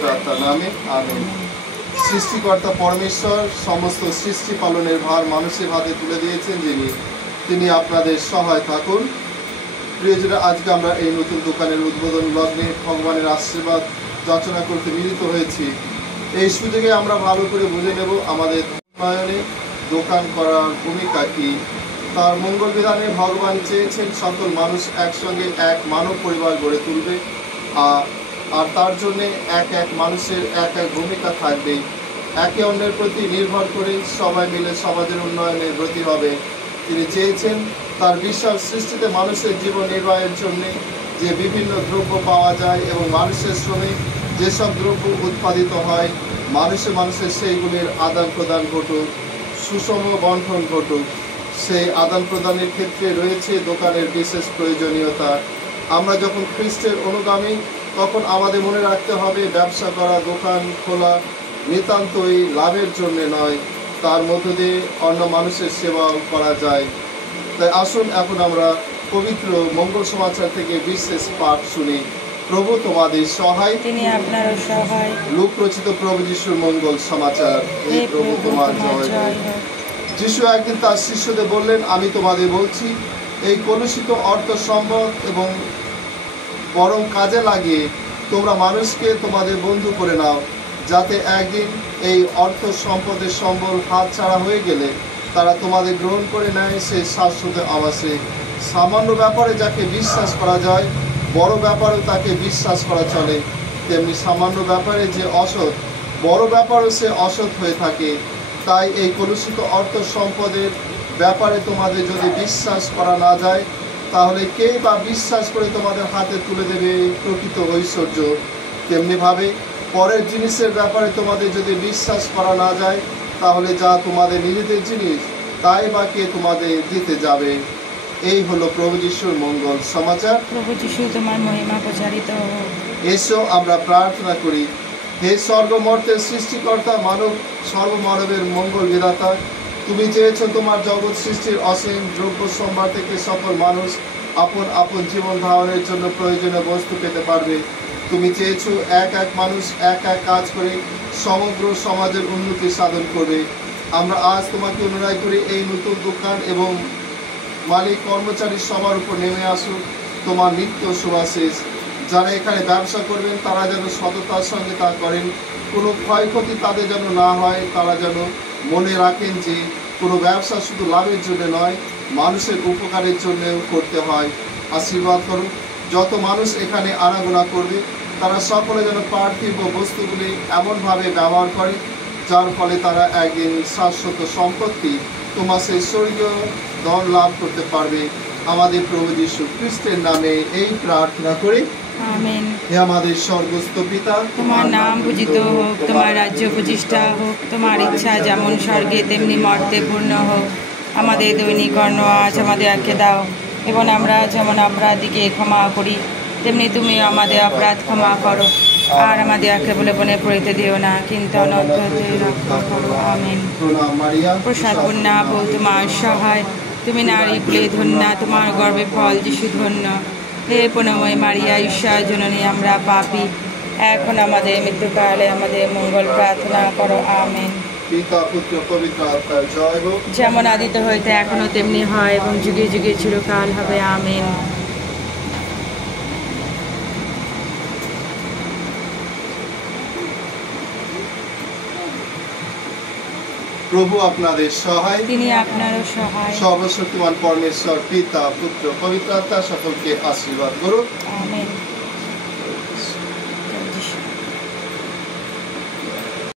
পবিত্র আত্মার নামে আমেন। সৃষ্টিকর্তা পরমেশ্বর সমস্ত সৃষ্টি পালনের ভার মানুষের হাতে তুলে দিয়েছেন তিনি আপনাদের সহায় থাকুন। প্রিয়জনেরা, আজকে আমরা এই নতুন দোকানের উদ্বোধন লগ্নে ভগবানের আশীর্বাদ যাচনা করতে মিলিত হয়েছি। এই সুযোগে আমরা ভালো করে বুঝে নেব আমাদের উন্নয়নে দোকান করার ভূমিকা কী। তার মঙ্গল বিধানে ভগবান চেয়েছেন সকল মানুষ একসঙ্গে এক মানব পরিবার গড়ে তুলবে, আর তার জন্যে এক এক মানুষের এক এক ভূমিকা থাকবে। একে অন্যের প্রতি নির্ভর করে সবাই মিলে সমাজের উন্নয়নের ব্রতী হবে। তিনি চেয়েছেন তার বিশাল সৃষ্টিতে মানুষের জীবন নির্বাহের জন্য যে বিভিন্ন দ্রব্য পাওয়া যায় এবং মানুষের শ্রমে যেসব দ্রব্য উৎপাদিত হয় মানুষের সেইগুলির আদান প্রদান ঘটুক, সুষম বন্টন ঘটুক। সেই আদান প্রদানের ক্ষেত্রে রয়েছে দোকানের বিশেষ প্রয়োজনীয়তা। আমরা যখন খ্রিস্টের অনুগামী তখন আমাদের মনে রাখতে হবে ব্যবসা করা, দোকান খোলা নিতান্তই লাভের জন্য নয়, তার মধ্য দিয়ে অন্য মানুষের সেবাও করা যায়। তাই আসুন এখন আমরা পবিত্র মঙ্গল সমাচার থেকে বিশেষ পাঠ শুনি। প্রভু তোমাদের সহায়, তিনি আপনারও সহায়। লূক রচিত প্রভু যিশুর মঙ্গল সমাচার। এই প্রভু তোমার জয়। যিশু একদিন তার শিষ্যদের বললেন, আমি তোমাদের বলছি, এই কলুষিত অর্থ সম্পদ এবং বরং কাজে লাগিয়ে তোমরা মানুষকে তোমাদের বন্ধু করে নাও, যাতে একদিন এই অর্থ সম্পদের সম্বল হাত ছাড়া হয়ে গেলে তারা তোমাদের গ্রহণ করে নেয় সেই শাশ্বত আবাসে। সামান্য ব্যাপারে যাকে বিশ্বাস করা যায়, বড় ব্যাপারেও তাকে বিশ্বাস করা চলে। তেমনি সামান্য ব্যাপারে যে অসৎ, বড় ব্যাপারেও সে অসৎ হয়ে থাকে। তাই এই কলুষিত অর্থ সম্পদের ব্যাপারে তোমাদের যদি বিশ্বাস করা না যায়, তাহলে কেই বা বিশ্বাস করে তোমাদের হাতে তুলে দেবে প্রকৃত ঐশ্বর্য। তেমনিভাবে পরের জিনিসের ব্যাপারে তোমাদের যদি বিশ্বাস করা না যায়, তাহলে যা তোমাদের নিজেদের জিনিস তাই বা কে তোমাদের দিতে যাবে। এই হলো প্রভু যিশুর মঙ্গল সমাচার। প্রভু যিশু তোমার মহিমা প্রচারিত হোক। এসো আমরা প্রার্থনা করি। হে স্বর্গমর্তের সৃষ্টিকর্তা, সর্বমানবের মঙ্গল বিধাতা, তুমি চেয়েছো তোমার জগৎ সৃষ্টির অসীম দ্রব্য সম্ভার থেকে সকল মানুষ আপন আপন জীবন ধারণের জন্য প্রয়োজনীয় বস্তু পেতে পারবে। তুমি চেয়েছো এক এক মানুষ এক এক কাজ করে সমগ্র সমাজের উন্নতি সাধন করবে। আমরা আজ তোমাকে অনুরোধ করি, এই নতুন দোকান এবং মালিক কর্মচারী সবার উপর নেমে আসুক তোমার নিত্য শুভাশিস। যারা এখানে ব্যবসা করবেন তারা যেন সততার সঙ্গে তা করেন, কোনো ক্ষয়ক্ষতি তাদের যেন না হয়। তারা যেন মনে রাখেন যে কোনো ব্যবসা শুধু লাভের জন্য নয়, মানুষের উপকারের জন্যও করতে হয়। আশীর্বাদ করুন। যত মানুষ এখানে আনাগোনা করবে তারা সকলে যেন পার্থিব বস্তুগুলি এমনভাবে ব্যবহার করে যার ফলে তারা একদিন শাশ্বত সম্পত্তি তোমার সেই স্বর্গীয় ধন লাভ করতে পারবে। আমাদের প্রভু যীশু খ্রিস্টের নামে এই প্রার্থনা করি, আমেন। হে আমাদের স্বর্গস্থ পিতা, তোমার নাম পূজিত হোক, তোমার রাজ্য প্রতিষ্ঠা হোক, তোমার ইচ্ছা যেমন স্বর্গে তেমনি মর্তে পূর্ণ হোক। আমাদের দৈনিক অন্ন আজ আমাদেরকে দাও, এবং আমরা যেমন অপরাধীকে ক্ষমা করি তেমনি তুমি আমাদের অপরাধ ক্ষমা করো, আর আমাদের বলে বনে পড়িতে দিও না, কিন্তু অনর্থ হতে রক্ষা করো। আমেন। প্রসাদ পূর্ণা বউ তোমার সহায়, তুমি নারী কুলে ধন্য, তোমার গর্ভে ফল যিশু ধন্য। হে পুণ্যময় মারিয়া, ঈশ্বর জননী, আমরা পাপী, এখন আমাদের মৃত্যুকালে আমাদের মঙ্গল প্রার্থনা করো। আমেন। পিতা পুত্র পবিত্র আত্মার জয় হোক, যেমন আদিতে হইতে এখনো তেমনি হয় এবং যুগে যুগে চিরকাল হবে। আমেন। প্রভু আপনাদের সহায়, তিনি আপনারও সহায়। সর্বশক্তিমান পরমেশ্বর পিতা পুত্র পবিত্র আত্মা সকলকে আশীর্বাদ করুন। আমেন।